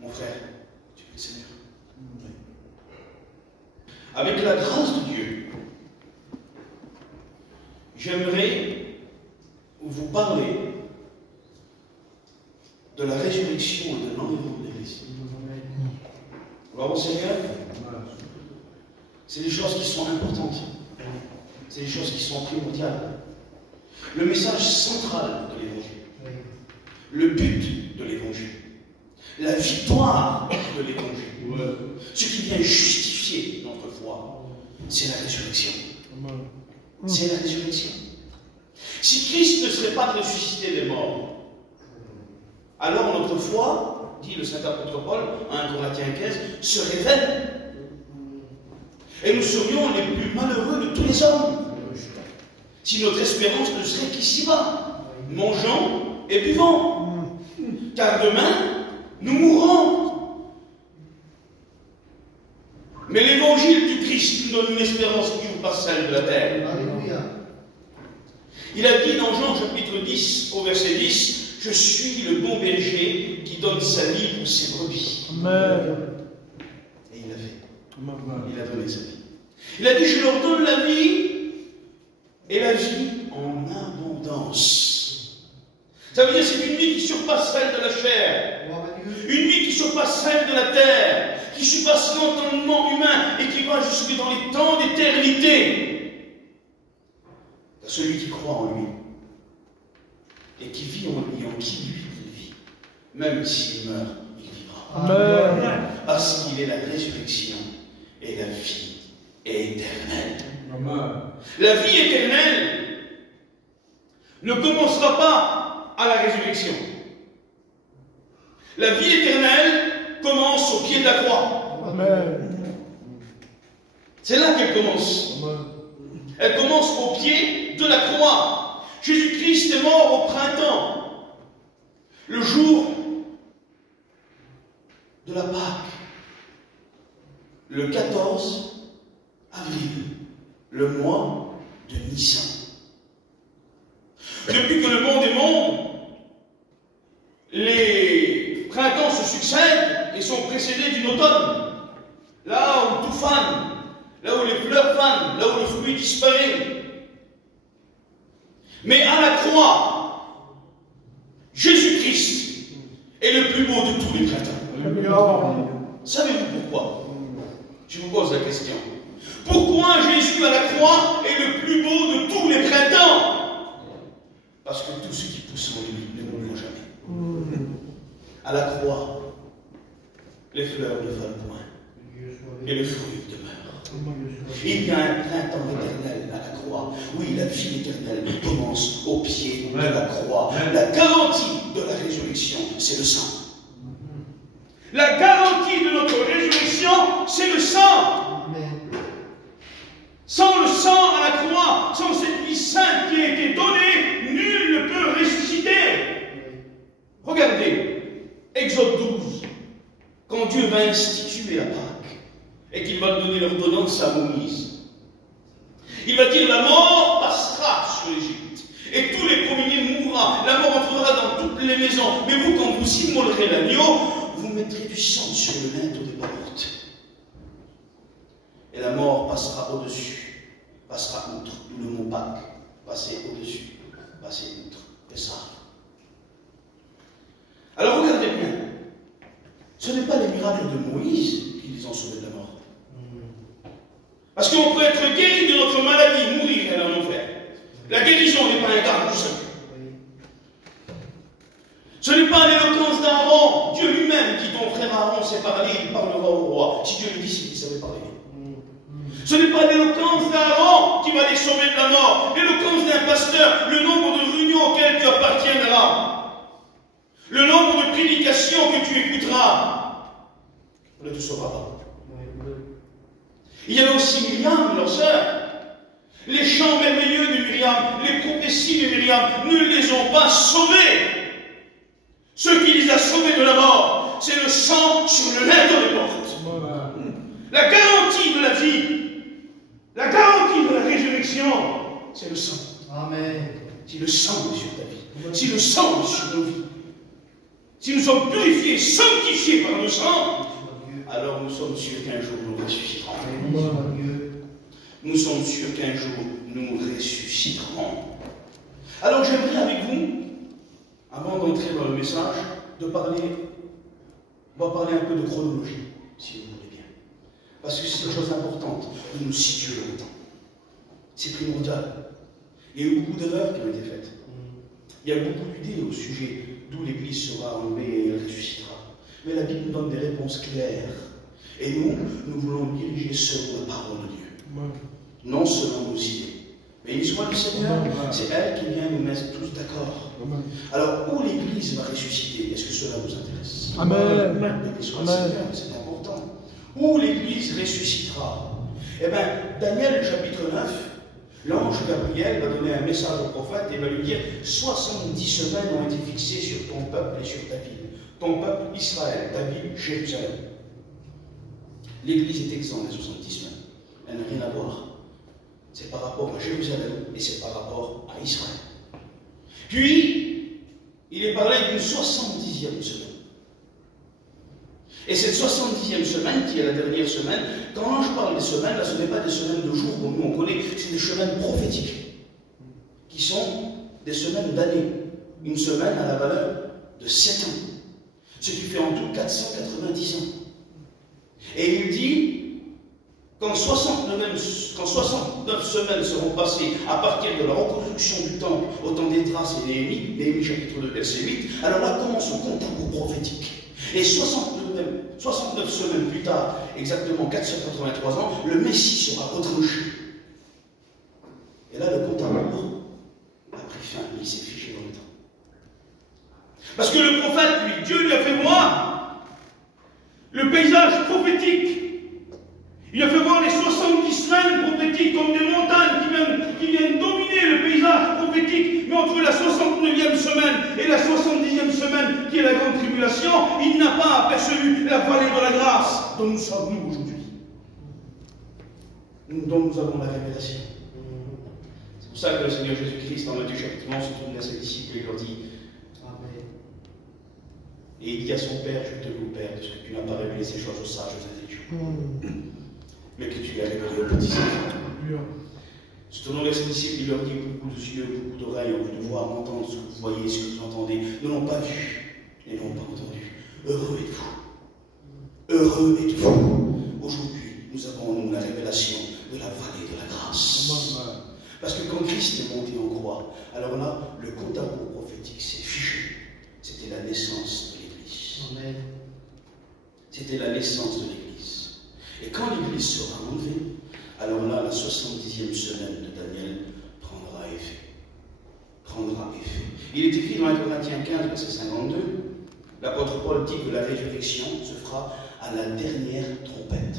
Mon frère, tu pries, Seigneur. Avec la grâce de Dieu, j'aimerais vous parler de la résurrection et de l'enlèvement de l'Église. Gloire au Seigneur. C'est des choses qui sont importantes. C'est des choses qui sont primordiales. Le message central de l'Évangile. Le but de l'Évangile. La victoire de l'Évangile. Ce qui vient justifier notre foi, c'est la résurrection. C'est la résurrection. Si Christ ne serait pas ressuscité des morts, alors notre foi, dit le saint apôtre Paul, 1 Corinthiens 15, serait vaine. Et nous serions les plus malheureux de tous les hommes. Si notre espérance ne serait qu'ici-bas, mangeant et buvant. Car demain, nous mourrons. Mais l'évangile du Christ nous donne une espérance qui n'est pas celle de la terre. Alléluia. Il a dit dans Jean chapitre 10, au verset 10, « Je suis le bon berger qui donne sa vie pour ses brebis. » Amen. Et il l'a fait. Il a donné sa vie. Il a dit, je leur donne la vie, et la vie en abondance. Ça veut dire que c'est une vie qui surpasse celle de la chair. Une vie qui surpasse celle de la terre, qui surpasse l'entendement humain et qui va jusque dans les temps d'éternité. Car celui qui croit en lui et qui vit en lui, en qui lui il vit, même s'il meurt, il vivra. Amen. Parce qu'il est la résurrection et la vie éternelle. Amen. La vie éternelle ne commencera pas à la résurrection. La vie éternelle commence au pied de la croix. Amen. C'est là qu'elle commence. Amen. Elle commence au pied de la croix. Jésus-Christ est mort au printemps, le jour de la Pâque, le 14 avril, le mois de Nissan. Depuis que le monde est monde, les printemps se succèdent et sont précédés d'une automne. Là où tout fane, là où les fleurs fanent, là où le fruit disparaît. Mais à la croix, Jésus-Christ est le plus beau de tous les printemps. Savez-vous pourquoi? Je vous pose la question. Pourquoi Jésus à la croix est le plus beau de tous les printemps? Parce que tout ce qui pousse en lui ne mourra jamais. À la croix, les fleurs ne fanent point et les fruits demeurent. Il y a un printemps éternel à la croix. Oui, la vie éternelle commence au pied de la croix. La garantie de la résurrection, c'est le sang. La garantie de notre résurrection, c'est le sang. Sans le sang à la croix, sans cette vie sainte qui a été donnée, nul ne peut ressusciter. Regardez, Exode 12, quand Dieu va instituer la Pâque et qu'il va donner l'ordonnance à Moïse, il va dire la mort passera sur l'Égypte et tous les premiers-nés mourront. La mort entrera dans toutes les maisons. Mais vous, quand vous immolerez l'agneau, vous mettrez du sang sur le linteau des portes. Et la mort passera au-dessus, passera outre, d'où le mot Pâques, passer au-dessus, passer outre, et ça. Alors regardez bien, ce n'est pas les miracles de Moïse qui les ont sauvés de la mort. Parce qu'on peut être guéri de notre maladie, mourir et aller en enfer. La guérison n'est pas un garde du salut. Ce n'est pas l'éloquence d'Aaron, Dieu lui-même, qui ton frère Aaron sait parler, il parlera au roi. Si Dieu lui dit, c'est qu'il savait parler. Ce n'est pas l'éloquence d'Aaron qui va les sauver de la mort. L'éloquence d'un pasteur, le nombre de réunions auxquelles tu appartiendras, le nombre de prédications que tu écouteras, ne te sauvera pas. Il y avait aussi Myriam, leur sœur. Les chants merveilleux de Myriam, les prophéties de Myriam ne les ont pas sauvés. Ce qui les a sauvés de la mort, c'est le sang sur le linteau des portes. La garantie de la vie, la garantie de la résurrection, c'est le sang. Amen. Si le sang est sur ta vie, si le sang est sur nos vies, si nous sommes purifiés, sanctifiés par le sang, alors alors nous sommes sûrs qu'un jour nous ressusciterons. Nous sommes sûrs qu'un jour nous ressusciterons. Alors j'aimerais avec vous, avant d'entrer dans le message, on va parler un peu de chronologie, si vous voulez bien. Parce que c'est une chose importante de nous situer dans le temps. C'est primordial. Il y a eu beaucoup d'erreurs qui ont été faites. Il y a beaucoup d'idées au sujet d'où l'Église sera enlevée et elle ressuscitera. Mais la Bible nous donne des réponses claires. Et nous voulons diriger selon la parole de Dieu. Non selon nos idées. Mais une soit le Seigneur, c'est elle qui vient nous mettre tous d'accord. Alors, où l'Église va ressusciter? Est-ce que cela vous intéresse? Amen. L'Église soit le Seigneur, c'est important. Où l'Église ressuscitera? Eh bien, Daniel chapitre 9, l'ange Gabriel va donner un message au prophète et va lui dire 70 semaines ont été fixées sur ton peuple et sur ta ville. Ton peuple Israël, ta ville Jérusalem. L'Église est exempte des 70 semaines. Elle n'a rien à voir. C'est par rapport à Jérusalem et c'est par rapport à Israël. Puis, il est parlé d'une 70e semaine. Et cette 70e semaine, qui est la dernière semaine, quand je parle des semaines, là, ce n'est pas des semaines de jours comme nous on connaît, c'est des semaines prophétiques, qui sont des semaines d'années. Une semaine a la valeur de 7 ans, ce qui fait en tout 490 ans. Et il dit, quand 69 semaines seront passées à partir de la reconstruction du temple au temps d'Esdras et Néhémie, chapitre 2, verset 8, alors là commence le compte à rebours prophétique. Et 69 semaines plus tard, exactement 483 ans, le Messie sera retranché. Et là, le compte à rebours a pris fin, il s'est figé dans le temps. Parce que le prophète, lui, Dieu lui a fait voir le paysage prophétique. Il a fait voir les 70 semaines prophétiques comme des montagnes qui viennent dominer le paysage prophétique. Mais entre la 69e semaine et la 70e semaine, qui est la grande tribulation, il n'a pas aperçu la vallée de la grâce dont nous sommes nous aujourd'hui. Dont nous avons la révélation. C'est pour ça que le Seigneur Jésus-Christ, dans Matthieu chapitre 11, se tourne à ses disciples et leur dit Amen. Et il dit à son Père, je te loue, Père, parce que tu n'as pas révélé ces choses aux sages, aux intelligents. Mais que tu l'as révélé aux petits enfants. Se tournant vers ses disciples, il leur dit beaucoup de yeux, beaucoup d'oreilles ont vu de voir, entendre ce que vous voyez, ce que vous entendez, ne l'ont pas vu, ne l'ont pas entendu. Heureux êtes-vous. Heureux êtes-vous. Aujourd'hui, nous avons la révélation de la vallée de la grâce. Parce que quand Christ est monté en croix, alors là, le compte à rebours prophétique s'est figé. C'était la naissance de l'Église. C'était la naissance de l'Église. Et quand l'Église sera enlevée, alors là, la 70e semaine de Daniel prendra effet. Il est écrit dans 1 Corinthiens 15, verset 52, l'apôtre Paul dit que la résurrection se fera à la dernière trompette.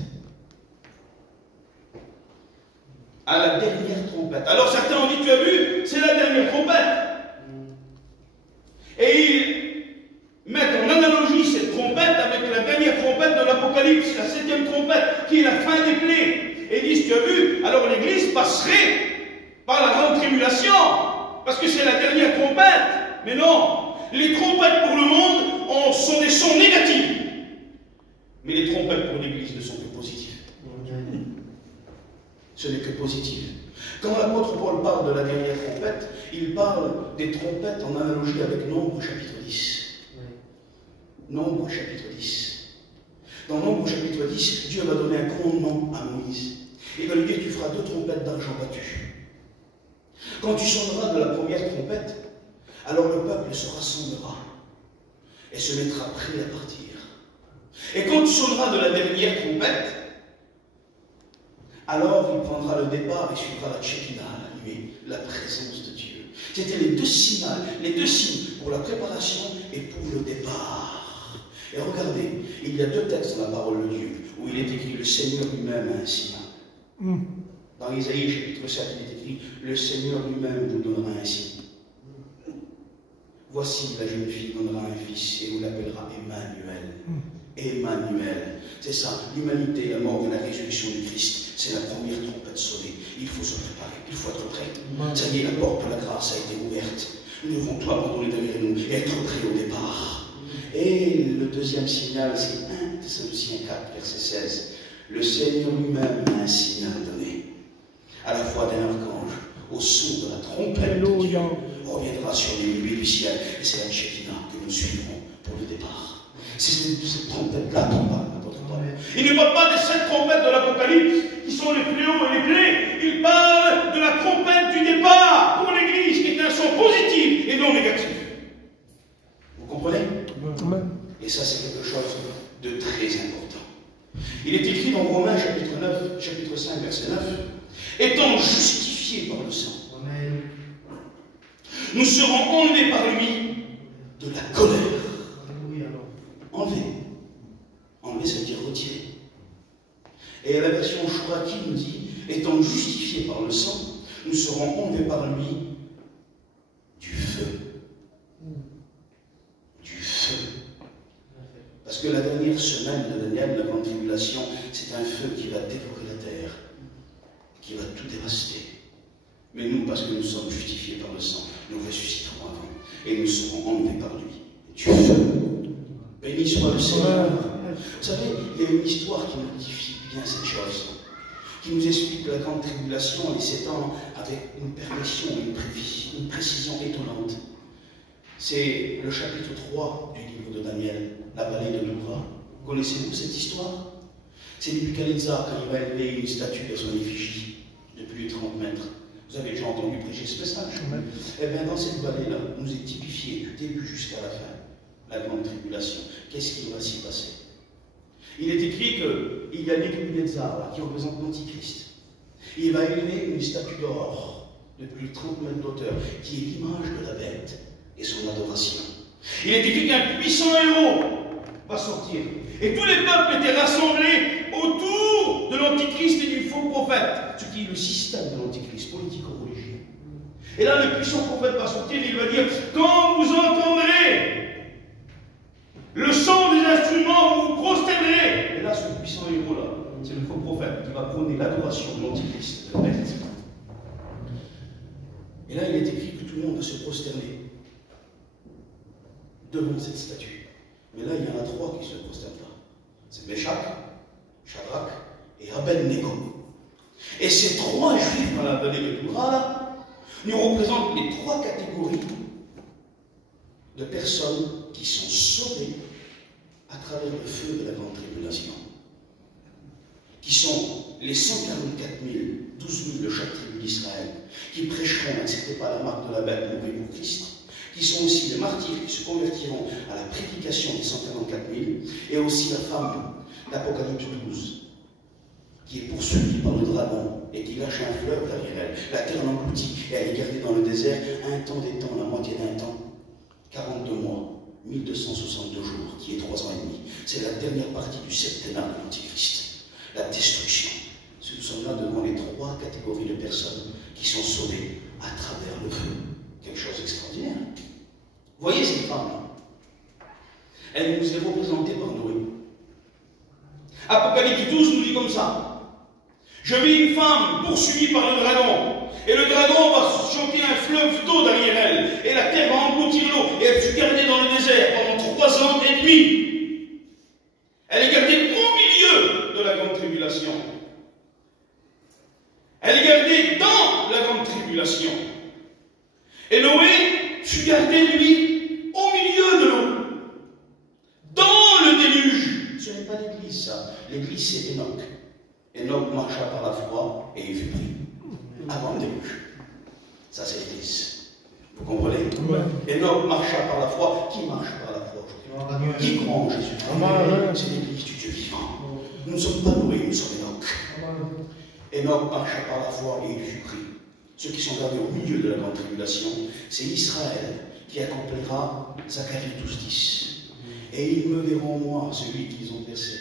À la dernière trompette. Alors certains ont dit, tu as vu, c'est la dernière trompette. Et ils mettent en analogie cette trompette avec la dernière trompette de l'Apocalypse, la 7e trompette, qui est la fin des clés. Et ils disent, tu as vu, alors l'Église passerait par la grande tribulation, parce que c'est la dernière trompette. Mais non, les trompettes pour le monde sont des sons négatifs. Mais les trompettes pour l'Église ne sont que positives. Ce n'est que positif. Quand l'apôtre Paul parle de la dernière trompette, il parle des trompettes en analogie avec Nombre chapitre 10. Nombre chapitre 10. Dans Nombre chapitre 10, Dieu va donner un commandement à Moïse. Il va lui dire, tu feras 2 trompettes d'argent battues. Quand tu sonneras de la première trompette, alors le peuple se rassemblera et se mettra prêt à partir. Et quand tu sonneras de la dernière trompette, alors il prendra le départ et suivra la Shekinah, la nuée, la présence de Dieu. C'était les deux signes pour la préparation et pour le départ. Et regardez, il y a 2 textes dans la parole de Dieu où il est écrit le Seigneur lui-même a un signe. Dans Isaïe chapitre 7, il est écrit le Seigneur lui-même vous donnera un signe. Voici la jeune fille donnera un fils et vous l'appellera Emmanuel. Emmanuel, c'est ça, l'humanité, la mort et la résurrection du Christ, c'est la première trompette sonnée. Il faut se préparer, il faut être prêt. Ça y est, la porte de la grâce a été ouverte. Nous devons tout abandonner derrière nous et être prêts au départ. Et le deuxième signal, c'est Thessaloniciens 4, verset 16. Le Seigneur lui-même m'a un signal donné, à la fois d'un archange, au son de la trompette de Dieu, reviendra sur les nuées du ciel, et c'est la Shekinah que nous suivrons pour le départ. C'est cette trompette-là dont parle l'apôtre Paul. Il ne parle pas des 7 trompettes de l'Apocalypse, qui sont les fléaux et les plaies. Il parle de la trompette du départ pour l'Église, qui est un son positif et non négatif. Vous comprenez? Et ça, c'est quelque chose de très important. Il est écrit dans Romains chapitre 5, verset 9, étant justifiés par le sang, nous serons enlevés par lui de la colère. Enlever. Enlever, ça veut dire retirer. Et la version Chouraki nous dit, étant justifiés par le sang, nous serons enlevés par lui du feu. Du feu. Parce que la dernière semaine de Daniel, la grande tribulation, c'est un feu qui va dévorer la terre, qui va tout dévaster. Mais nous, parce que nous sommes justifiés par le sang, nous ressusciterons avant, et nous serons enlevés par lui. Du feu. Béni soit le Seigneur. Vous savez, il y a une histoire qui modifie bien cette chose, qui nous explique la grande tribulation et 7 ans avec une perfection, une précision étonnante. C'est le chapitre 3 du livre de Daniel, la vallée de Dura. Connaissez-vous cette histoire? C'est Nebuchadnezzar quand il va élever une statue à son effigie de plus de 30 mètres. Vous avez déjà entendu prêcher ce message? Eh bien, dans cette vallée-là, nous est typifié du début jusqu'à la fin la grande tribulation. Qu'est-ce qui va s'y passer? Il est écrit qu'il y a Nebuchadnezzar qui représente l'Antichrist. Il va élever une statue d'or de plus de 30 mètres d'auteur, qui est l'image de la bête et son adoration. Il est écrit qu'un puissant héros va sortir. Et tous les peuples étaient rassemblés autour de l'Antichrist et du faux prophète, ce qui est le système de l'Antichrist, politico-religieux. Et là, le puissant prophète va sortir et il va dire, quand vous entendrez le son des instruments, vous vous prosternerez. Et là, ce puissant héros-là, c'est le faux prophète qui va prôner l'adoration de l'Antichrist, de la bête. Et là, il est écrit que tout le monde va se prosterner devant cette statue. Mais là, il y en a 3 qui ne se prosternent pas. C'est Meshach, Shadrach et Abednego. Et ces 3 juifs dans la vallée de Dura nous représentent les 3 catégories de personnes qui sont sauvées à travers le feu de la grande tribulation. Qui sont les 144 000, 12 000 de chaque tribu d'Israël, qui prêcheront, n'acceptez pas la marque de la bête, mourrez pour Christ. Qui sont aussi les martyrs qui se convertiront à la prédication des 144 000, et aussi la femme d'Apocalypse 12, qui est poursuivie par le dragon et qui lâche un fleuve derrière elle. La terre l'engloutit et elle est gardée dans le désert un temps des temps, la moitié d'un temps, 42 mois, 1262 jours, qui est 3 ans et demi. C'est la dernière partie du septennat de l'Antichrist, la destruction. Nous sommes là devant les 3 catégories de personnes qui sont sauvées à travers le feu. Quelque chose d'extraordinaire. Vous voyez cette femme-là? Elle nous est représentée par Noé. Apocalypse 12 nous dit comme ça. Je vis une femme poursuivie par le dragon. Et le dragon va choquer un fleuve d'eau derrière elle. Et la terre va engloutir l'eau. Et elle fut gardée dans le désert pendant 3 ans et demi. Elle est gardée au milieu de la grande tribulation. Elle est gardée dans la grande tribulation. Et Noé fut gardé, lui, au milieu de l'eau. Dans le déluge. Ce n'est pas l'église, ça. L'église, c'est Enoch. Enoch marcha par la foi et il fut pris. Avant le déluge. Ça, c'est l'église. Vous comprenez? Enoch marcha par la foi. Qui marche par la foi aujourd'hui? Qui croit en Jésus? C'est l'église du Dieu vivant. Nous ne sommes pas Noé, nous sommes Enoch. Enoch marcha par la foi et il fut pris. Ceux qui sont gardés au milieu de la grande tribulation, c'est Israël qui accomplira Zacharie 12:10. Et ils me verront, moi, celui qu'ils ont percé.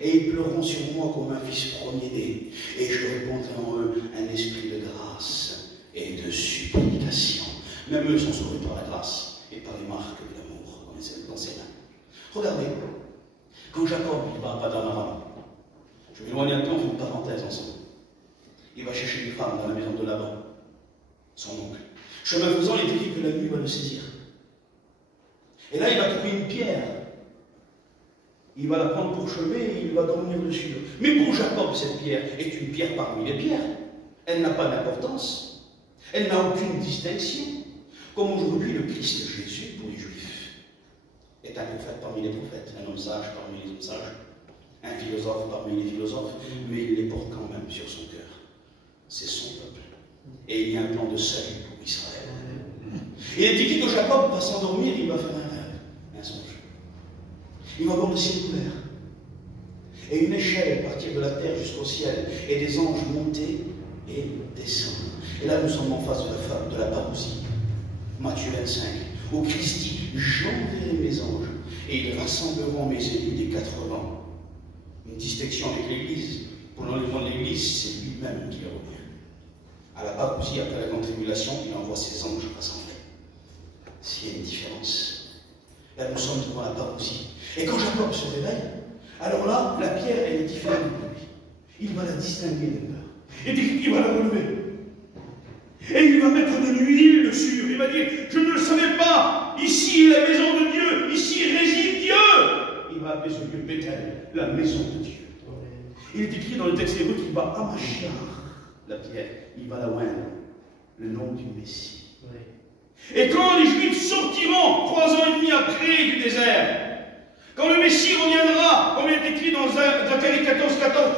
Et ils pleureront sur moi comme un fils premier-né. Et je répondrai en eux un esprit de grâce et de supplication. Même eux sont sauvés par la grâce et par les marques de l'amour dans ses mains. Regardez, quand Jacob va à Padan Aram, je m'éloigne un peu, on fait une parenthèse ensemble. Il va chercher une femme dans la maison de Laban, son oncle. Chemin faisant, il est écrit que la nuit va le saisir. Et là, il va trouver une pierre il va la prendre pour chevet et il va dormir dessus. Mais pour Jacob, cette pierre est une pierre parmi les pierres. Elle n'a pas d'importance. Elle n'a aucune distinction. Comme aujourd'hui, le Christ Jésus, pour les Juifs, est un prophète parmi les prophètes, un homme sage parmi les hommes sages, un philosophe parmi les philosophes, mais il les porte quand même sur son cœur. C'est son peuple. Et il y a un plan de salut pour Israël. Et il est écrit que Jacob va s'endormir, il va faire un rêve, un songe. Il va voir le ciel ouvert. Et une échelle partir de la terre jusqu'au ciel, et des anges monter et descendre. Et là, nous sommes en face de la parousie. Matthieu 25, où Christ dit, j'enverrai mes anges, et ils rassembleront mes élus des 4 vents. Une distinction avec l'Église. Pour l'enlèvement de l'Église, c'est lui-même qui le revient. À la parousie, après la grande tribulation, il envoie ses anges rassemblés. S'il y a une différence. Là, nous sommes devant la parousie. Et quand Jacob se réveille, alors là, la pierre, elle est différente de lui. Il va la distinguer de peur. Et il va la relever. Et il va mettre de l'huile dessus. Il va dire, je ne le savais pas. Ici est la maison de Dieu. Ici réside Dieu. Il va appeler ce lieu Bethel, la maison de Dieu. Il est écrit dans le texte hébreu qu'il va amachir la pierre. Il va la oindre. Le nom du Messie. Et quand les Juifs sortiront 3 ans et demi après du désert, quand le Messie reviendra, comme il est écrit dans Zacharie 14,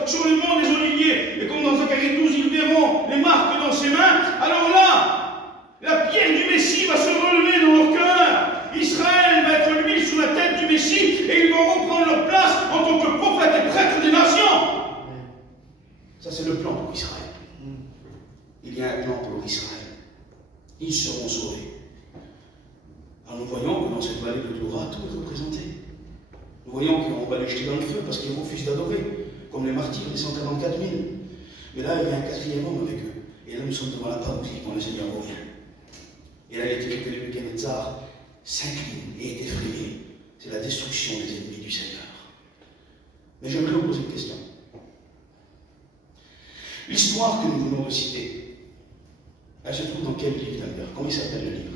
sur le mont des Oliviers, et comme dans Zacharie 12, ils verront les marques dans ses mains, alors là, la pierre du Messie va se relever dans leur cœur. Israël va être l'huile sur la tête du Messie, et ils vont reprendre leur place en tant que prophètes et prêtres des nations. Ça, c'est le plan pour Israël. Il y a un plan pour Israël. Ils seront sauvés. Alors nous voyons que dans cette vallée de Dora, tout est représenté. Nous voyons qu'on va les jeter dans le feu parce qu'ils refusent d'adorer, comme les martyrs, les 144 000. Mais là, il y a un 4e homme avec eux. Et là, nous sommes devant la parousie quand le Seigneur revient. Et là, il est écrit que Nebuchadnezzar s'incline et est effrayé. C'est la destruction des ennemis du Seigneur. Mais j'aimerais vous poser une question. L'histoire que nous venons de citer, elle se trouve dans quel livre d'ailleurs? Comment il s'appelle le livre?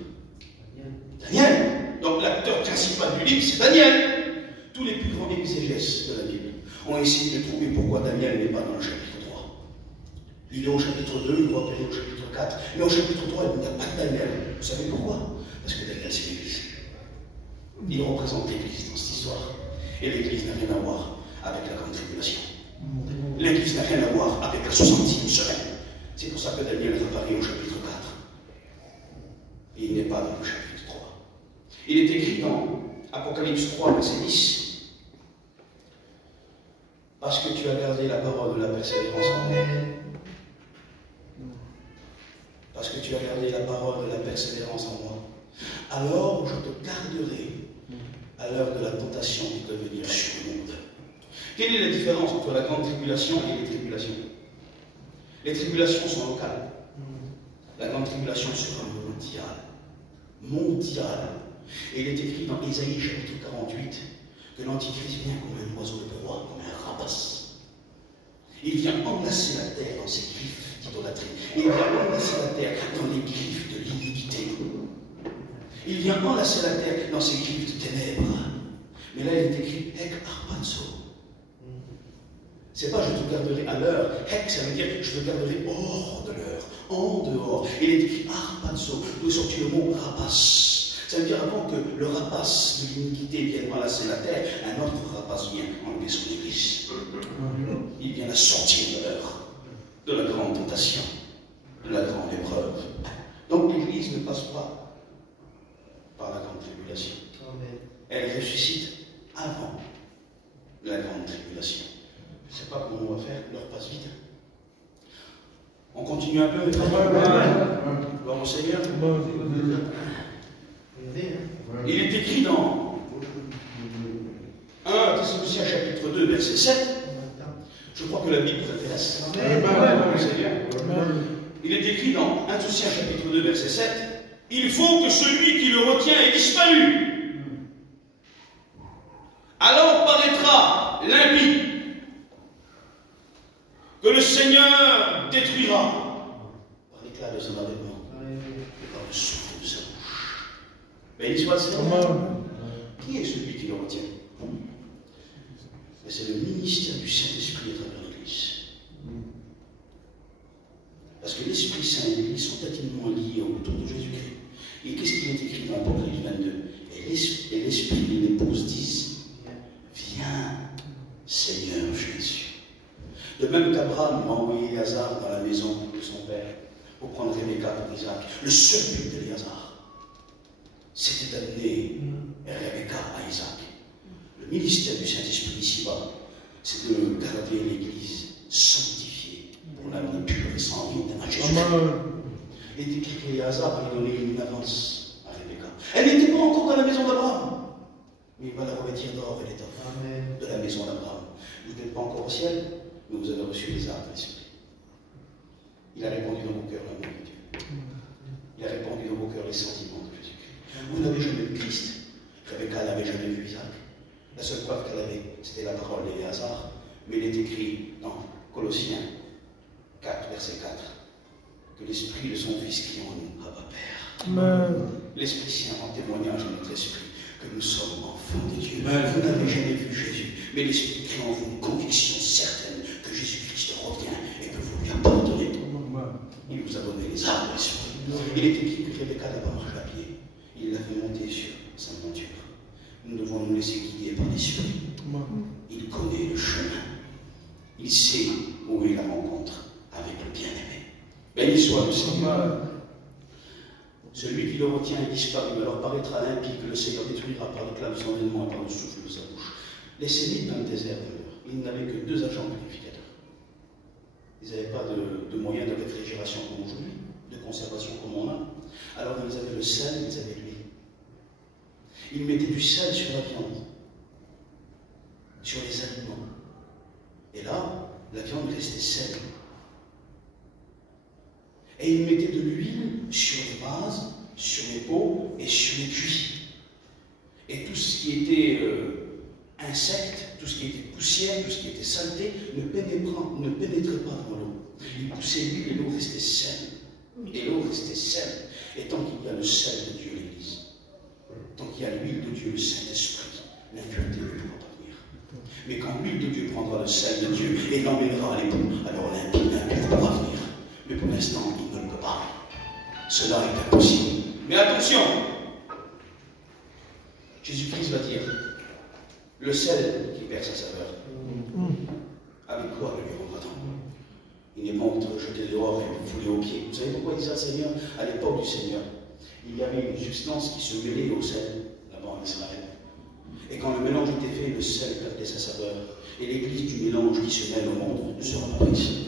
Daniel. Donc l'acteur principal du livre, c'est Daniel. Tous les plus grands exégèses de la Bible ont essayé de trouver pourquoi Daniel n'est pas dans le chapitre 3. Il est au chapitre 2, il doit aller au chapitre 4, mais au chapitre 3, il n'y a pas de Daniel. Vous savez pourquoi? Parce que Daniel, c'est l'Église. Il représente l'Église dans cette histoire. Et l'Église n'a rien à voir avec la grande tribulation. L'Église n'a rien à voir avec la 60e semaine. C'est pour ça que Daniel apparaît au chapitre 4. Et il n'est pas dans le chapitre 3. Il est écrit dans Apocalypse 3, verset 10. Parce que tu as gardé la parole de la persévérance en moi. Parce que tu as gardé la parole de la persévérance en moi. Alors je te garderai à l'heure de la tentation qui peut venir sur le monde. Quelle est la différence entre la grande tribulation et les tribulations? Les tribulations sont locales. La grande tribulation sera mondiale. Mondiale. Et il est écrit dans Ésaïe chapitre 48 que l'Antichrist vient comme un oiseau de proie, comme un rapace. Il vient enlacer la terre dans ses griffes d'idolâtrie. Il vient enlacer la terre dans les griffes de l'iniquité. Il vient enlacer la terre dans ses griffes de ténèbres. Mais là, il est écrit Hek Arpanso. C'est pas je te garderai à l'heure. Hek, ça veut dire je te garderai hors de l'heure, en dehors. Et il est écrit Arpanso, d'où est sorti le mot rapace. Ça veut dire avant que le rapace de l'iniquité vienne enlacer la terre, un autre rapace vient enlever son église. Il vient la sortir de l'heure, de la grande tentation, de la grande épreuve. Donc l'église ne passe pas par la grande tribulation. Elle ressuscite avant la grande tribulation. Je ne sais pas comment on va faire, l'heure passe vite. On continue un peu, Gloire au Seigneur. Il est écrit dans 1 Thessaloniciens chapitre 2, verset 7. Je crois que la Bible vous intéresse. Il est écrit dans 1 Thessaloniciens chapitre 2, verset 7. Il faut que celui qui le retient ait disparu. Alors paraîtra l'impie que le Seigneur détruira par l'éclat de son avènement et par le souffle de sa bouche. Béni soit le Seigneur. Qui est celui qui le retient? mais c'est le ministère du Saint-Esprit à travers l'Église. Parce que l'Esprit Saint et l'Église sont intimement liés autour de Jésus-Christ. Et qu'est-ce qu'il est écrit dans l'Apocalypse 22? Et l'Esprit et l'épouse disent, viens, Seigneur Jésus. De même qu'Abraham a envoyé Éléazar dans la maison de son père pour prendre Rebecca pour Isaac. Le seul but d'Éléazar, c'était d'amener Rebecca à Isaac. Le ministère du Saint-Esprit ici-bas, c'est de garder l'Église sanctifiée pour l'amener pure et sans vide à Jésus-Christ. Il est écrit qu'Éléazar avait donné une avance à Rebecca. Elle n'était pas encore dans la maison d'Abraham, mais il va la revêtir d'or et d'étoffe de la maison d'Abraham. Vous n'êtes pas encore au ciel, mais vous avez reçu les arts de l'Esprit. Il a répandu dans vos cœurs l'amour de Dieu. Il a répandu dans vos cœurs les sentiments de Jésus-Christ. Vous n'avez jamais vu Christ. Rebecca n'avait jamais vu Isaac. La seule preuve qu'elle avait, c'était la parole d'Éléazar. Mais il est écrit dans Colossiens 4, verset 4, que l'Esprit de son Fils crie en nous, Abba Père. L'Esprit Saint rend témoignage à notre esprit que nous sommes enfants de Dieu. Vous n'avez jamais vu Jésus, mais l'Esprit crée en vous une conviction certaine que Jésus-Christ revient et que vous lui appartenez. Il vous a donné les armes de l'Esprit. Il est écrit que Rebecca n'a pas marché à pied. Il l'a fait monter sur sa monture. Nous devons nous laisser guider par l'Esprit. Il connaît le chemin. Il sait où est la rencontre avec le bien-aimé. Béni soit le Seigneur. Celui qui le retient est disparu, alors paraîtra limpide que le Seigneur détruira par le clame de son élément et par le souffle de sa bouche. Les Sémites dans le désert d'ailleurs, ils n'avaient que 2 agents purificateurs. Ils n'avaient pas de moyens de réfrigération comme aujourd'hui, de conservation comme on a. Alors ils avaient le sel, ils avaient l'huile. Ils mettaient du sel sur la viande, sur les aliments. Et là, la viande restait saine. Et ils mettaient de l'huile sur les vases, sur les pots et sur les cuits. Et tout ce qui était insectes, tout ce qui était poussière, tout ce qui était saleté, ne pénétrait pas dans l'eau. Ils poussaient l'huile et l'eau restait saine. Et l'eau restait saine. Et tant qu'il y a le sel de Dieu, l'Église, tant qu'il y a l'huile de Dieu, le Saint-Esprit, l'impureté ne pourra pas venir. Mais quand l'huile de Dieu prendra le sel de Dieu et l'emmènera à l'époux, alors l'impur pourra venir. Mais pour l'instant, il ne le peut pas. Cela est impossible. Mais attention, Jésus-Christ va dire, le sel qui perd sa saveur, avec quoi le lui rendra-t-on? Il n'est pas entre jeter dehors et fouler aux pieds. Vous savez pourquoi il dit ça, Seigneur? À l'époque du Seigneur, il y avait une substance qui se mêlait au sel, là-bas en Israël. Et quand le mélange était fait, le sel perdait sa saveur. Et l'église du mélange qui se mêle au monde ne sera pas prise.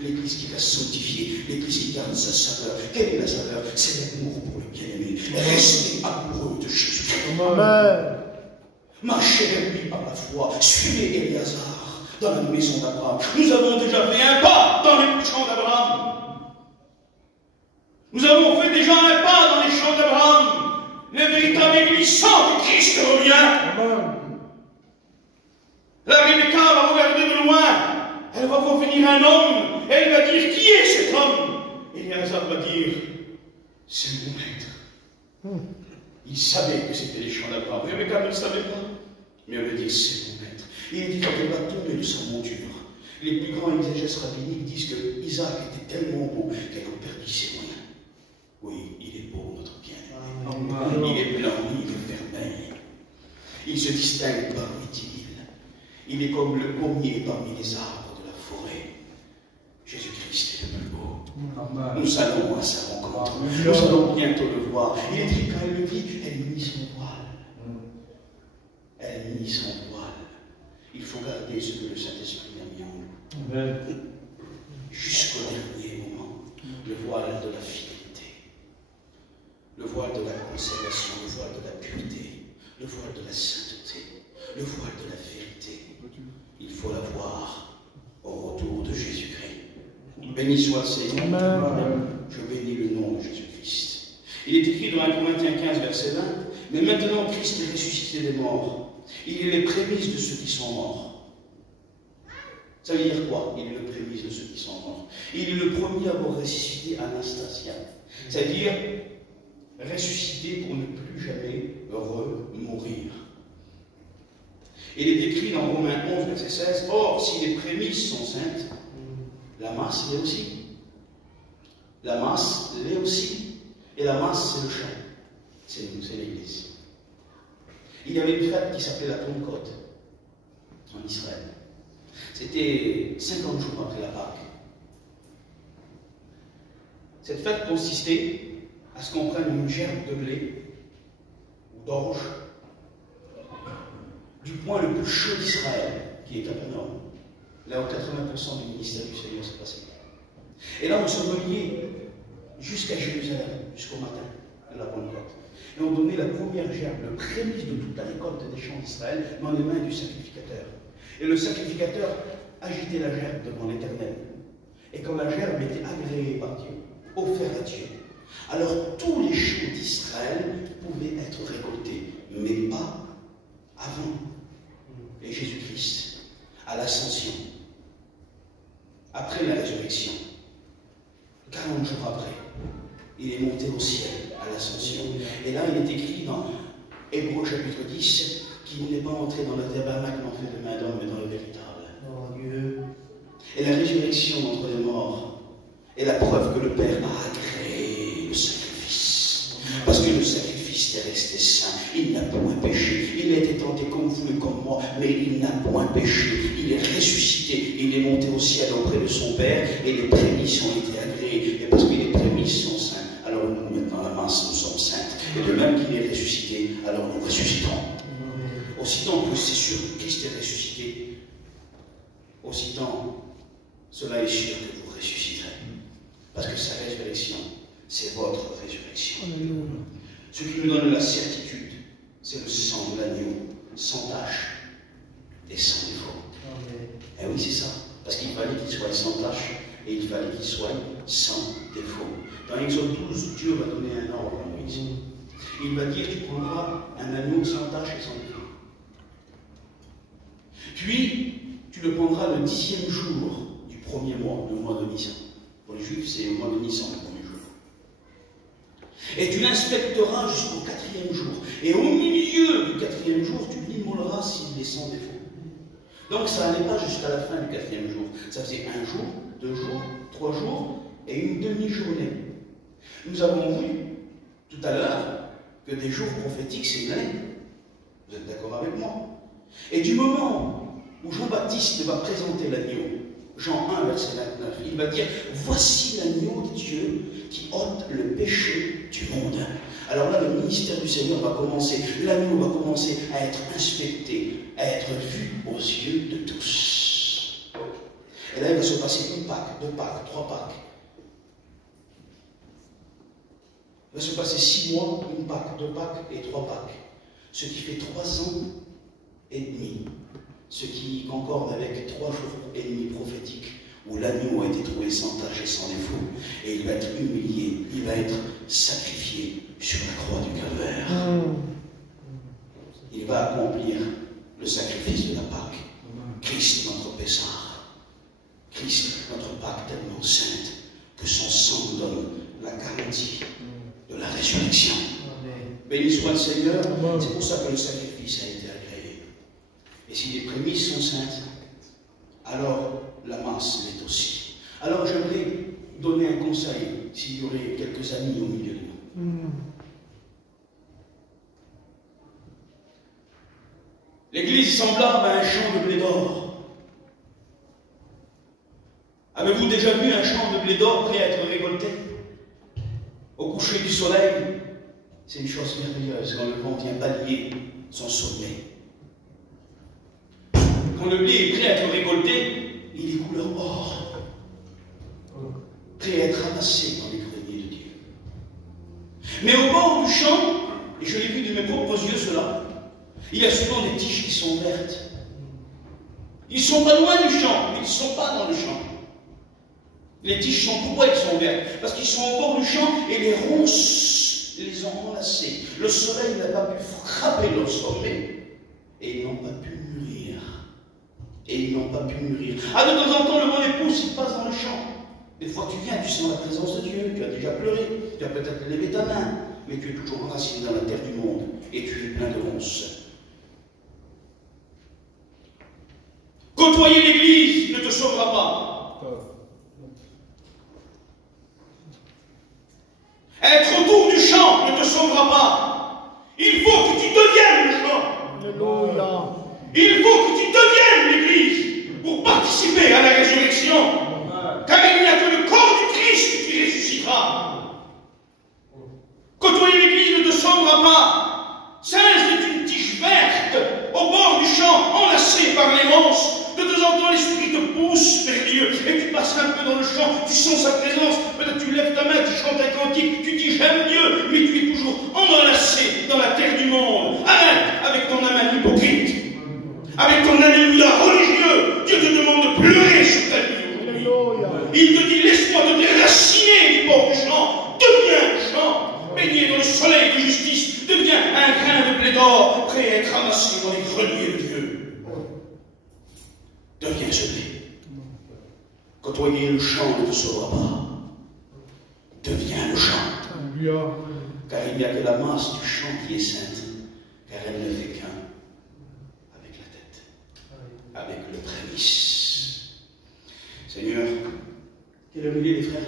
L'église qui va sanctifier, l'église qui garde sa saveur. Quelle est la saveur? C'est l'amour pour le bien-aimé. Restez amoureux de Jésus-Christ. Marchez avec lui par la foi. Suivez Éléazar dans la maison d'Abraham. Nous avons déjà fait un pas dans les champs d'Abraham. Nous avons fait déjà un pas dans les champs d'Abraham. La véritable église sent que Christ revient. La Rebecca va regarder de loin. Elle va voir venir un homme, et elle va dire, qui est cet homme? Et Éléazar va dire, c'est mon maître. Il savait que c'était les champs d'Abraham. Rebecca ne le savait pas, mais elle va dire, c'est mon maître. Et il dit, quand elle va tomber de sa monture, les plus grands exégètes rabbiniques disent que Isaac était tellement beau qu'elle a perdu ses moyens. Oui, il est beau, notre bien-aimé. Il est blanc, il est vermeil. Il se distingue parmi 10 000. Il est comme le pommier parmi les arbres. Jésus-Christ est le plus beau. Nous allons à sa rencontre. Nous allons bientôt le voir. Il est dit, quand elle le dit, elle mit son voile. Elle mit son voile. Il faut garder ce que le Saint-Esprit a mis en nous. Jusqu'au dernier moment. Le voile de la fidélité. Le voile de la conservation. Le voile de la pureté. Le voile de la sainteté. Le voile de la vérité. Il faut l'avoir au retour de Jésus-Christ. Béni soit le Seigneur. Je bénis le nom de Jésus-Christ. Il est écrit dans 1 Corinthiens 15, verset 20, mais maintenant Christ est ressuscité des morts. Il est les prémices de ceux qui sont morts. Ça veut dire quoi? Il est le prémice de ceux qui sont morts. Il est le premier à avoir ressuscité Anastasia. C'est-à-dire ressuscité pour ne plus jamais remourir. Et il est écrit dans Romains 11, verset 16, « Or, si les prémices sont saintes, la masse l'est aussi. » La masse l'est aussi. Et la masse, c'est le champ. C'est nous, c'est l'Église. Il y avait une fête qui s'appelait la Pentecôte en Israël. C'était 50 jours après la Pâque. Cette fête consistait à ce qu'on prenne une gerbe de blé ou d'orge du point le plus chaud d'Israël, qui est Capernaum, là où 80% du ministère du Seigneur s'est passé. Et là, on se reliait jusqu'à Jérusalem, jusqu'au matin de la Pentecôte. Et on donnait la première gerbe, le prémisse de toute la récolte des champs d'Israël, dans les mains du sacrificateur. Et le sacrificateur agitait la gerbe devant l'Éternel. Et quand la gerbe était agréée par Dieu, offerte à Dieu, alors tous les champs d'Israël pouvaient être récoltés, mais pas avant. Et Jésus-Christ, à l'ascension, après la résurrection, 40 jours après, il est monté au ciel à l'ascension. Et là, il est écrit dans Hébreux chapitre 10 qu'il n'est pas entré dans le tabernacle en fait de main d'homme, mais dans le véritable. Oh Dieu. Et la résurrection d'entre les morts est la preuve que le Père a agréé le sacrifice. Parce que le sacrifice est resté saint. Il n'a point péché. Il a été tenté comme vous et comme moi, mais il n'a point péché. Il est ressuscité. Il est monté au ciel auprès de son Père et les prémices ont été agréées. Et parce que les prémices sont saintes, alors nous, maintenant, la masse, nous sommes saintes. Et de même qu'il est ressuscité, alors nous ressuscitons. Aussitôt que c'est sûr que Christ est ressuscité, aussitôt cela est sûr que vous ressusciterez. Parce que sa résurrection, c'est votre résurrection. Ce qui nous donne la certitude, c'est le sang de l'agneau, sans tache et sans défaut. Et oui, c'est ça. Parce qu'il fallait qu'il soit sans tache et il fallait qu'il soit sans défaut. Dans Exode 12, Dieu va donner un ordre à Moïse. Il va dire, tu prendras un agneau sans tache et sans défaut. Puis, tu le prendras le 10e jour du premier mois, le mois de Nissan. Pour les Juifs, c'est le mois de Nissan, le premier jour. Et tu l'inspecteras jusqu'au 4e jour. Et au milieu du 4e jour, tu l'immoleras s'il est sans défaut. Donc, ça n'allait pas jusqu'à la fin du 4e jour. Ça faisait 1 jour, 2 jours, 3 jours et une demi-journée. Nous avons vu tout à l'heure que des jours prophétiques, c'est une année. Vous êtes d'accord avec moi? Et du moment où Jean-Baptiste va présenter l'agneau, Jean 1, verset 29, il va dire « Voici l'agneau de Dieu qui ôte le péché du monde. » Alors là, le ministère du Seigneur va commencer, l'agneau va commencer à être inspecté, à être vu aux yeux de tous. Et là, il va se passer 1 Pâque, 2 Pâques, 3 Pâques. Il va se passer 6 mois, 1 Pâque, 2 Pâques et 3 Pâques. Ce qui fait 3 ans et demi. Ce qui concorde avec 3 jours et demi prophétiques, où l'agneau a été trouvé sans tache et sans défaut, et il va être humilié, il va être sacrifié sur la croix du Calvaire. Il va accomplir le sacrifice de la Pâque. Christ, notre Pessah. Christ, notre Pâque tellement sainte, que son sang nous donne la garantie de la résurrection. Béni soit le Seigneur, c'est pour ça que le sacrifice a été agréé. Et si les prémices sont saintes, alors la masse l'est aussi. Alors j'aimerais donner un conseil, s'il y aurait quelques amis au milieu de nous. L'église est semblable à un champ de blé d'or. Avez-vous déjà vu un champ de blé d'or prêt à être récolté? Au coucher du soleil, c'est une chose merveilleuse quand le vent vient balayer son sommet. Quand le blé est prêt à être récolté, il est couleur or, prêt à être amassé dans les greniers de Dieu. Mais au bord du champ, et je l'ai vu de mes propres yeux cela, il y a souvent des tiges qui sont vertes. Ils ne sont pas loin du champ, mais ils ne sont pas dans le champ. Les tiges sont, pourquoi elles sont vertes? Parce qu'ils sont au bord du champ et les ronces les ont enlacés. Le soleil n'a pas pu frapper leur sommet et ils n'ont pas pu mûrir. Et ils n'ont pas pu mûrir. Ah, de temps en temps, le vent les pousse, ils passent dans le champ. Des fois, tu viens, tu sens la présence de Dieu, tu as déjà pleuré, tu as peut-être levé ta main, mais tu es toujours enraciné dans la terre du monde et tu es plein de ronces. l'Église ne te sauvera pas. Être autour du chant ne te sauvera pas. Il faut que tu deviennes le chant. Alléluia. Il faut que tu deviennes l'Église pour participer à la résurrection. Car il n'y a que le corps du Christ qui ressuscitera. Côtoyer l'Église ne te sauvera pas. Singe est une tige verte au bord du champ, enlacée par les ronces. De temps en temps, l'esprit te pousse vers Dieu et tu passes un peu dans le champ, tu sens sa présence. Peut-être tu lèves ta main, tu chantes un cantique, tu dis j'aime Dieu, mais tu es toujours enlacé dans la terre du monde. Arrête avec ton amen hypocrite, avec ton alléluia religieux. Dieu te demande de pleurer sur ta vie. Il te dit laisse-moi te déraciner du bord du champ, deviens le champ, baigné dans le soleil de justice, deviens un grain de blé d'or, prêt à être ramassé dans les greniers de Dieu. Deviens ce blé. Côtoyer le champ ne te sauvera pas. Deviens le champ. Car il n'y a que la masse du champ qui est sainte, car elle ne fait qu'un avec la tête, avec le prémisse. Seigneur, quelle heure il est, les frères?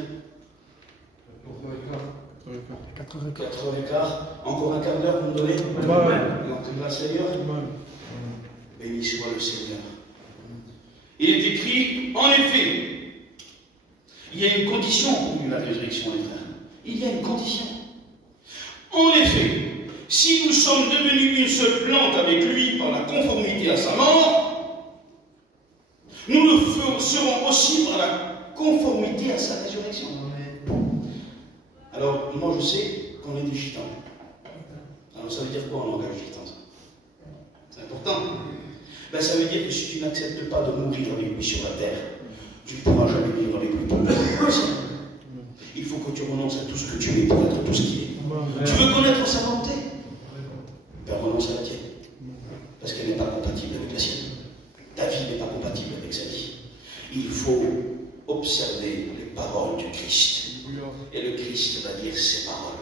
4h15. Encore un quart d'heure, vous me donnez? Donc, Seigneur, béni soit le Seigneur. Il est écrit, en effet, il y a une condition pour la résurrection, les frères. Il y a une condition. En effet, si nous sommes devenus une seule plante avec lui par la conformité à sa mort, nous le serons aussi par la conformité à sa résurrection. Alors, moi je sais qu'on est des gitans. Alors ça veut dire quoi en langage gitan? C'est important. Ben, ça veut dire que si tu n'acceptes pas de mourir avec lui sur la terre, tu ne pourras jamais vivre avec lui. Il faut que tu renonces à tout ce que tu es pour être tout ce qu'il est. Tu veux connaître sa volonté? Ben, renonce à la tienne. Parce qu'elle n'est pas compatible avec la sienne. Ta vie n'est pas compatible avec sa vie. Il faut observer les paroles du Christ. Et le Christ va dire ses paroles.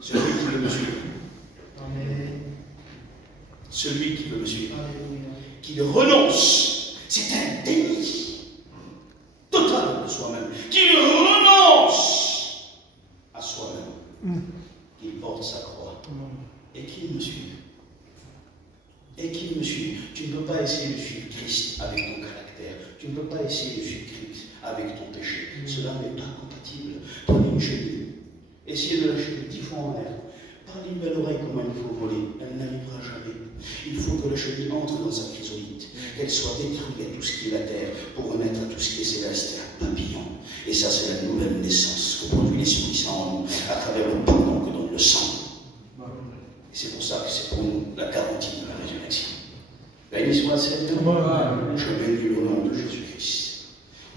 Celui qui veut me suivre. Celui qui veut me suivre, qui renonce, c'est un déni total de soi-même, qu'il renonce à soi-même, qu'il porte sa croix et qu'il me suive. Et qu'il me suive. Tu ne peux pas essayer de suivre Christ avec ton caractère. Tu ne peux pas essayer de suivre Christ avec ton péché. Cela n'est pas compatible. Prenez une chenille. Essayez de la jeter 10 fois en l'air. Parlez-lui à l'oreille comment il faut voler. Elle n'arrivera jamais. Il faut que la chenille entre dans sa chrysolite, qu'elle soit détruite à tout ce qui est la terre, pour renaître à tout ce qui est céleste et un papillon. Et ça, c'est la nouvelle naissance que produit l'Esprit Saint en nous, à travers le pardon que donne le sang. Et c'est pour ça que c'est pour nous la garantie de la résurrection. Béni soit le Seigneur. Je bénis le nom de Jésus-Christ.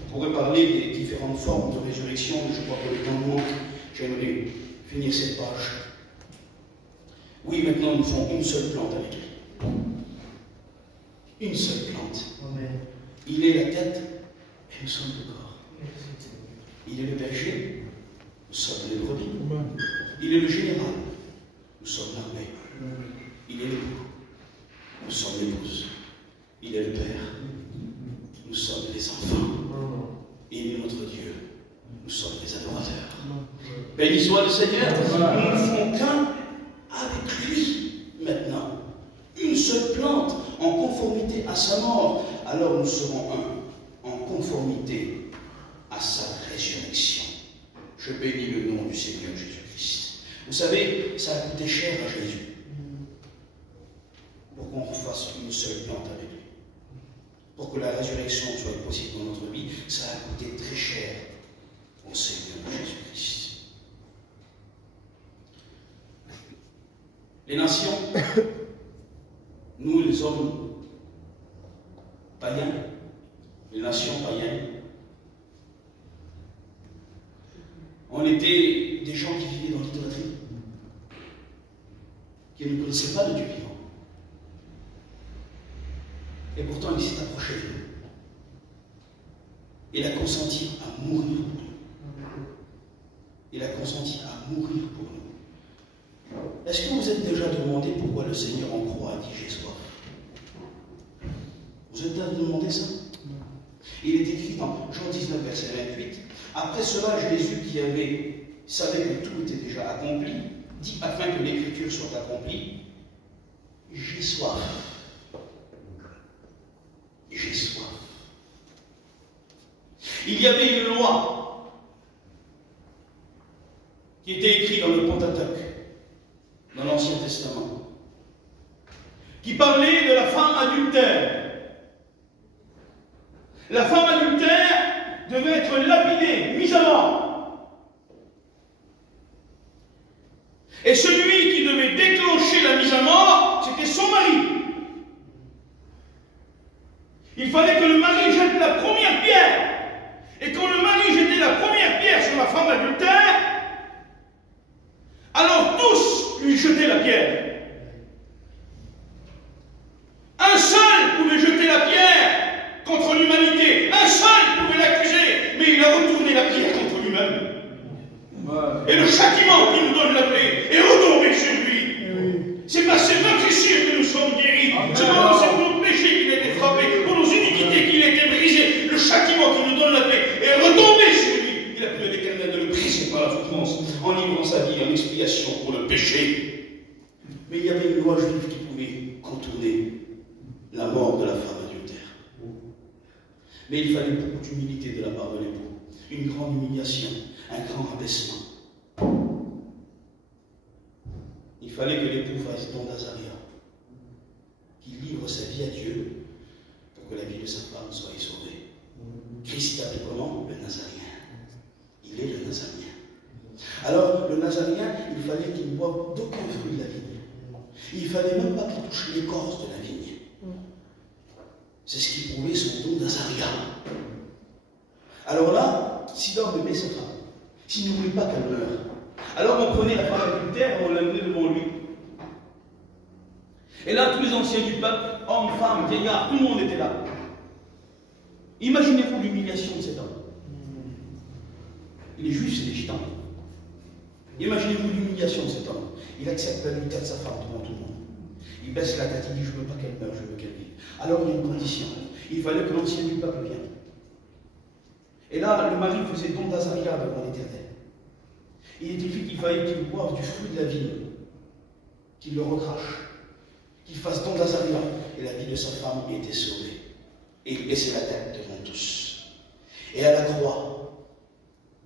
On pourrait parler des différentes formes de résurrection, mais je crois que le temps nous manque. J'aimerais finir cette page. Oui, maintenant nous faisons une seule plante avec lui. Une seule plante. Amen. Il est la tête et nous sommes le corps. Il est le berger, nous sommes les brebis. Il est le général, nous sommes l'armée. Il est l'époux, nous sommes l'épouse. Il est le Père, nous sommes les enfants. Il est notre Dieu, nous sommes les adorateurs. Béni soit le Seigneur. Nous ne faisons qu'un avec lui maintenant. Une seule plante en conformité à sa mort. Alors nous serons un en conformité à sa résurrection. Je bénis le nom du Seigneur Jésus-Christ. Vous savez, ça a coûté cher à Jésus pour qu'on fasse une seule plante avec lui. Pour que la résurrection soit possible dans notre vie, ça a coûté très cher au Seigneur Jésus-Christ. Les nations, nous les hommes païens, les nations païennes, on était des gens qui vivaient dans l'idolâtrie, qui ne connaissaient pas de Dieu vivant. Et pourtant, il s'est approché de nous. Il a consenti à mourir pour nous. Il a consenti à mourir pour nous. Est-ce que vous êtes déjà demandé pourquoi le Seigneur en croix a dit j'ai soif? Vous êtes déjà demandé ça? 19, verset 28. Après cela, Jésus, savait que tout était déjà accompli, dit afin que l'écriture soit accomplie, j'ai soif. J'ai soif. Il y avait une loi qui était écrite dans le Pentateuque, dans l'Ancien Testament, qui parlait de la femme adultère. La femme adultère devait être lapidée, mise à mort. Et celui qui devait déclencher la mise à mort, c'était son mari. Il fallait que le mari jette la première pierre. Et quand le mari jetait la première pierre sur la femme adultère, alors tous lui jetaient la pierre. Un seul pouvait jeter la pierre contre l'humanité. Un seul pouvait l'accuser, mais il a retourné la pierre contre lui-même. Et le châtiment qui nous donne la paix est retombé sur lui. C'est par ses meurtrissures que nous sommes guéris. C'est pour nos péchés qu'il a été frappé, pour nos iniquités qu'il a été brisé. Le châtiment qui nous donne la paix est retombé sur lui. Il a pris l'Éternel de le briser par la souffrance, en livrant sa vie en expiation pour le péché. Mais il y avait une loi juive qui pouvait contourner la mort de la femme adultère. Mais il fallait beaucoup d'humilité de la part de l'époux, une grande humiliation, un grand abaissement. Il fallait que l'époux fasse don d'Azaria, qu'il livre sa vie à Dieu pour que la vie de sa femme soit sauvée. Christ appelle comment? Le Nazaréen. Il est le Nazaréen. Alors, le Nazaréen, il fallait qu'il ne boive d'aucun fruit de la vigne. Il ne fallait même pas qu'il touche l'écorce de la vigne. C'est ce qui prouvait son don d'Azaria. Alors là, si l'homme aimait sa femme, s'il ne voulait pas qu'elle meure, alors on prenait la femme adultère et on l'amenait devant lui. Et là, tous les anciens du peuple, hommes, femmes, vieillards, tout le monde était là. Imaginez-vous l'humiliation de cet homme. Les Juifs, c'est des gitans. Imaginez-vous l'humiliation de cet homme. Il accepte l'adultère de sa femme devant tout le monde. Il baisse la tête, il dit, je ne veux pas qu'elle meure, je veux qu'elle vive. Alors il y a une condition. Il fallait que l'ancien du peuple vienne. Et là, le mari faisait don d'Azaria devant l'Éternel. Il est écrit qu'il fallait qu'il boive du fruit de la vigne, qu'il le recrache, qu'il fasse don d'Azaria. Et la vie de sa femme était sauvée. Et il baissait la tête devant tous. Et à la croix,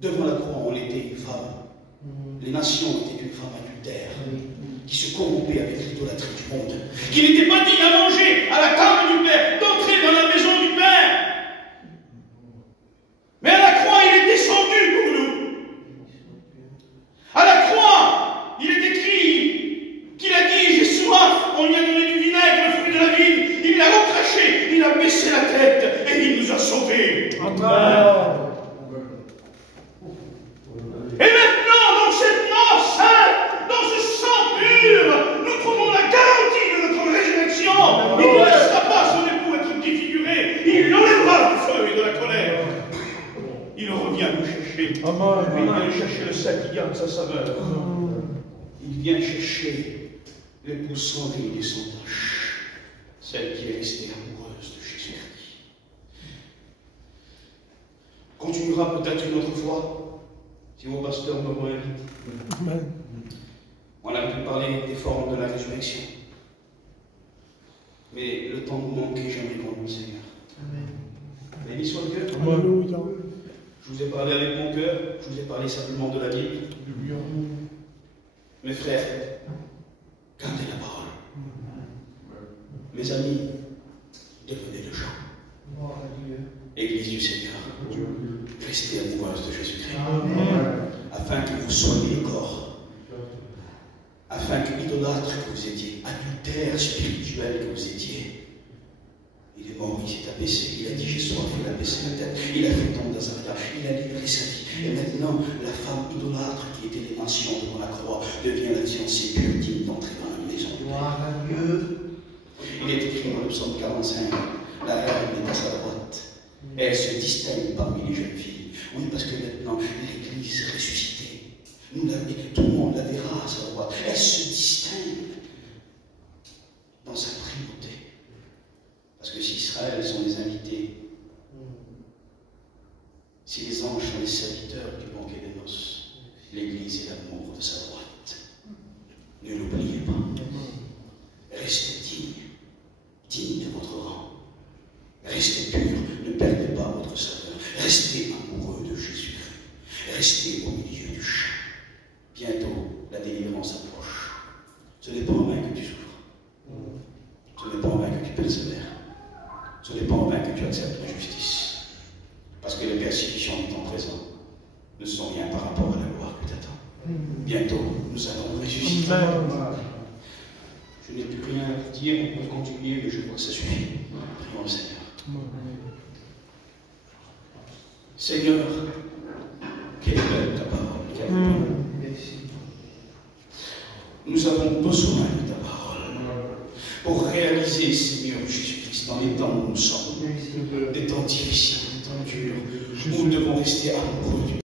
devant la croix, on était une femme. Les nations étaient une femme adultère, qui se corrompait avec l'idolâtrie du monde, qui n'était pas digne à manger à la table du Père, d'entrer dans la maison du Père. Mais à la croix, il est descendu pour nous. À la croix, il est écrit qu'il a dit, j'ai soif, on lui a donné du vinaigre, le fruit de la vigne, il l'a recraché, il a baissé la tête et il nous a sauvés. Amen. Et maintenant, dans cette mort sainte, dans ce sang pur, nous trouvons la garantie de notre résurrection. Il ne laissera pas son époux être défiguré, il l'enlèvera du feu et de la colère. Il revient nous chercher. Il vient chercher le sel qui garde sa saveur. Il vient chercher l'épouse sans ride et sans tache, celle qui est restée amoureuse de Jésus-Christ. Continuera peut-être une autre fois, si vos pasteurs me réinvitent. On a pu parler des formes de la résurrection. Mais le temps nous manque et j'aimerais qu'on nous Seigneur. Béni soit le cœur. Je vous ai parlé avec mon cœur, je vous ai parlé simplement de la Bible. Mes frères, gardez la parole. Mes amis, devenez le gens. Église du Seigneur, restez amoureuse de Jésus-Christ. Afin que vous soyez le corps. Afin que idolâtre que vous étiez, adultère spirituel que vous étiez, il est mort, il s'est abaissé, il a dit j'ai soif, il a baissé la tête, il a fait don d'Azaria, il a livré sa vie. Et maintenant, la femme idolâtre qui était les nations devant la croix devient la fiancée pure digne d'entrer dans la maison de Dieu. Il est écrit dans le psaume 45, la reine est à sa droite. Elle se distingue parmi les jeunes filles. Oui, parce que maintenant, l'Église est ressuscitée. Tout le monde la verra à sa droite. Elle se distingue dans sa primauté. Parce que si Israël sont les invités, Si les anges sont les serviteurs du banquet des noces, l'Église est l'amour de sa droite. Ne l'oubliez pas. Restez digne de votre rang. Restez pur, ne perdez pas votre saveur. Restez amoureux de Jésus-Christ. Restez au milieu du champ. Bientôt, la délivrance approche. Ce n'est pas en vain que tu souffres. Ce n'est pas en vain que tu persévères. Ce n'est pas en vain que tu acceptes la justice. Parce que les persécutions du temps présent ne sont rien par rapport à la gloire qui t'attend. Bientôt, nous allons ressusciter. Je n'ai plus rien à dire, on peut continuer, mais je crois que ça suffit. Prions le Seigneur. Seigneur, quelle est belle ta parole, quelle est belle. Nous avons besoin de ta parole pour réaliser, Seigneur Jésus-Christ, dans les temps où nous sommes, des temps difficiles, des temps durs, où nous devons rester amoureux du